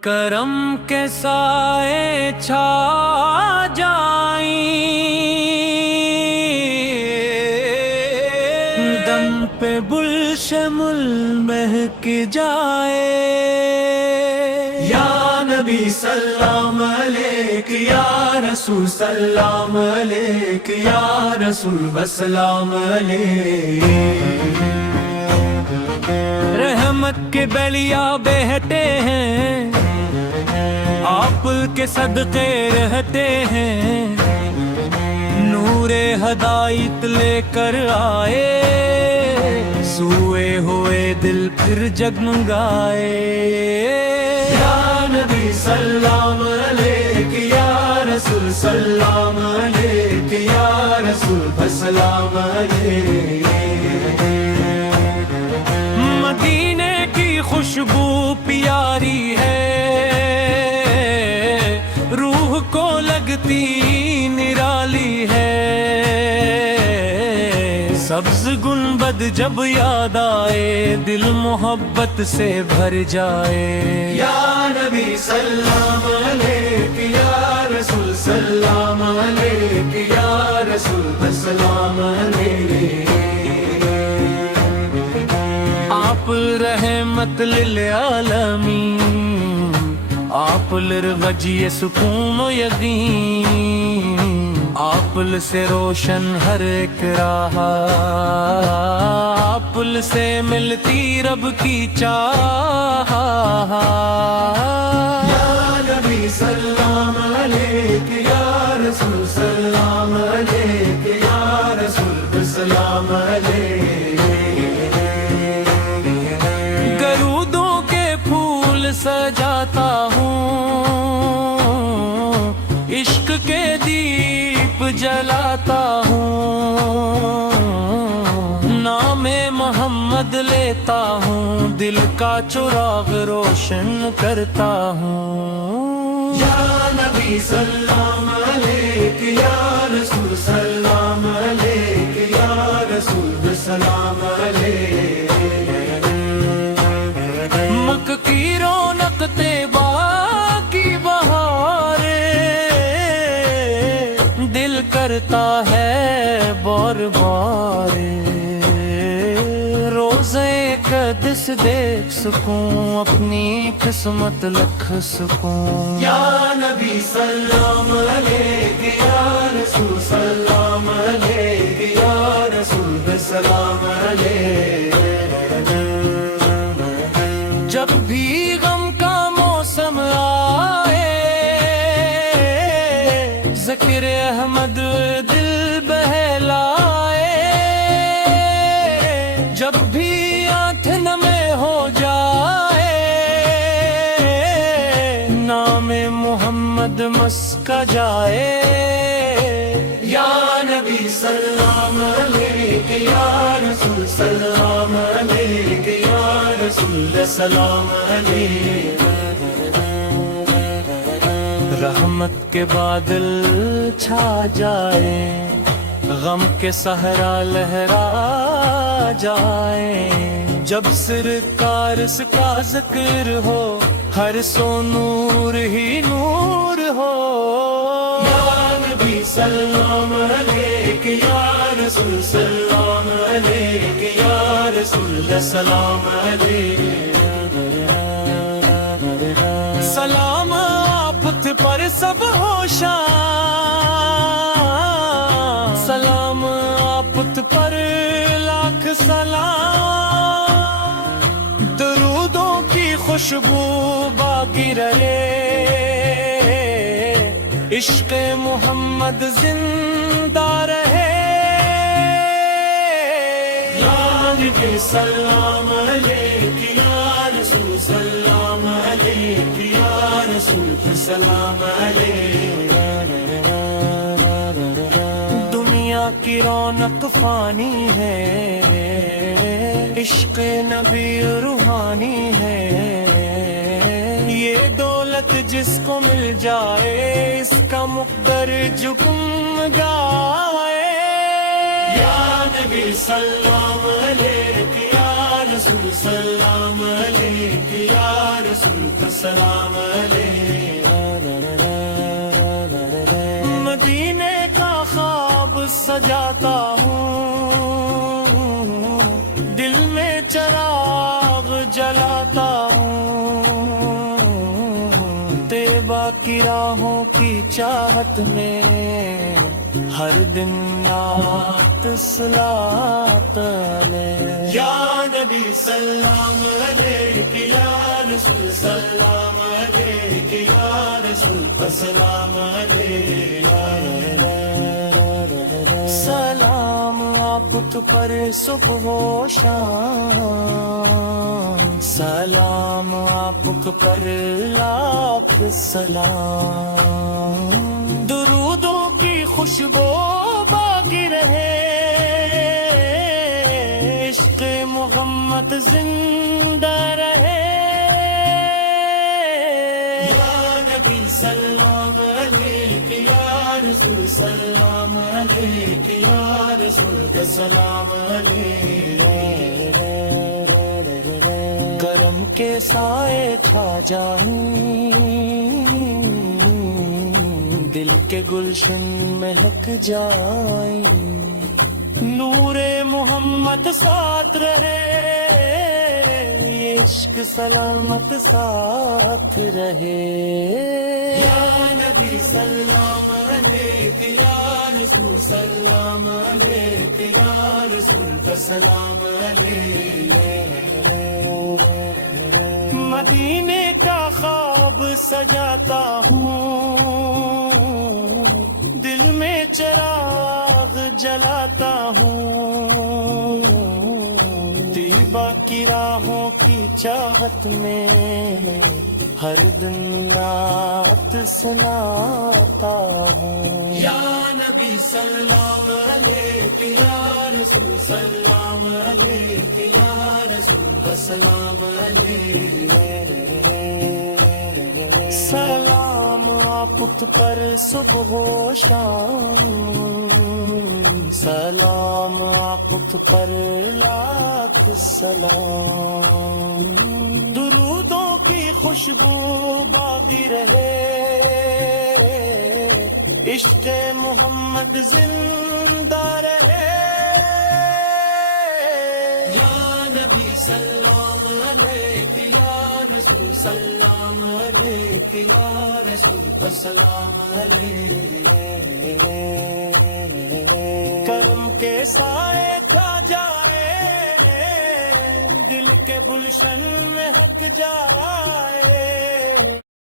کرم کے سائے چھا جائیں، دم پہ بلشمل مہک جائے۔ یا نبی سلام علیک، یا رسول سلام علیک، یا رسول بسلام علیک۔ رحمت کے بلیا بہتے ہیں، آپ کے صدقے رہتے ہیں، نور ہدایت لے کر آئے، سوئے ہوئے دل پھر جگمگائے۔ یا نبی سلام علیک، یا رسول سلام علیک، یا رسول بسلام علیک۔ مدینے کی خوشبو پیاری ہے، روح کو لگتی نرالی ہے، سبز گنبد جب یاد آئے، دل محبت سے بھر جائے۔ یا نبی سلام علیک، یا رسول سلام علیک، یا رسول بسلام علیک۔ آپ رحمت للعالمین، آپ لرغجی سکون و یقین، آپ سے روشن ہر ایک راہ، آپ سے ملتی رب کی چاہ۔ یا نبی سلام علیک، یا رسول سلام علیک، یا رسول بسلام علیک۔ گرودوں کے پھول سجاتا ہوں، عشق کے دیپ جلاتا ہوں، نام محمد لیتا ہوں، دل کا چراغ روشن کرتا ہوں۔ یا نبی سلام علیک، یا رسول سلام علیک، یا رسول بسلام علیک۔ مکہ کی رونق طیبہ کی بہارے، دل کرتا ہے بار بار، روزے قدس دیکھ سکوں، اپنی قسمت لکھ سکوں۔ یا نبی سلام علیک، یا رسول سلام علیک، یا رسول بسلام علیک۔ جب بھی غم کا موسم آئے، ذکر احمد دل بہلائے، جب بھی آنکھ نمے ہو جائے، نام محمد مسکا جائے۔ یا نبی سلام علیک، یا رسول سلام علیک، یا رسول سلام علیک۔ رحمت کے بادل چھا جائے، غم کے صحرا لہرا جائے، جب سرکار کا ذکر ہو، ہر سو نور ہی نور ہو۔ یا نبی سلام علیک، یا رسول سلام علیک، یا رسول سلام علیک۔ سلام آفت پر سب ہوشاں، سلام آفت پر لاکھ سلام، درودوں کی خوشبو باقی رہے، عشق محمد زندہ رہے۔ یا نبی سلام علیک، یا رسول سلام علیک، یا رسول سلام علیک۔ دنیا کی رونق فانی ہے، عشق نبی روحانی ہے، یہ دولت جس کو مل جائے، اس کا مقدر جکم گائے۔ یا نبی سلام علیک، یا رسول سلام علیک یا رسول کا سلام علیک مدینے کا خواب سجاتا ہوں دل میں چراغ جلاتا ہوں طیبہ کی راہوں کی چاہت میں ہر دن نعت صلاۃ علیہ یا نبی سلام علیک یا رسول سلام علیک یا رسول کا سلام علیک سلام آپ پر صبح و شام سلام آپ پر لاکھ سلام درودوں کی خوشبو باقی رہے عشق محمد زندہ رہے یا نبی سلام علیک یا رسول سلام علیک یا رسول کا سلام علیک کرم کے سائے چھا جائیں دل کے گلشن مہک جائیں نور محمد ساتھ رہے عشق سلامت ساتھ رہے یا نبی سلام علیک یا رسول سلام علیک یا رسول کا سلام علیک مدینے کا خواب سجاتا ہوں دل میں چراغ جلاتا ہوں طیبہ کی راہوں کی چاہت میں ہر دن نعت سناتا ہوں یا نبی سلام علیک یا رسول سلام علیک یا رسول کا سلام علیک سلام آپ پر صبح و شام سلام آپ پر لاکھ سلام درودوں کی خوشبو باقی رہے عشق محمد زندہ رہے یا نبی سلام علیک یا رسول سلام علیک یا رسول کا سلام علیک کرم کے سائے کھا جائے دل کے گلشن میں ہک جائے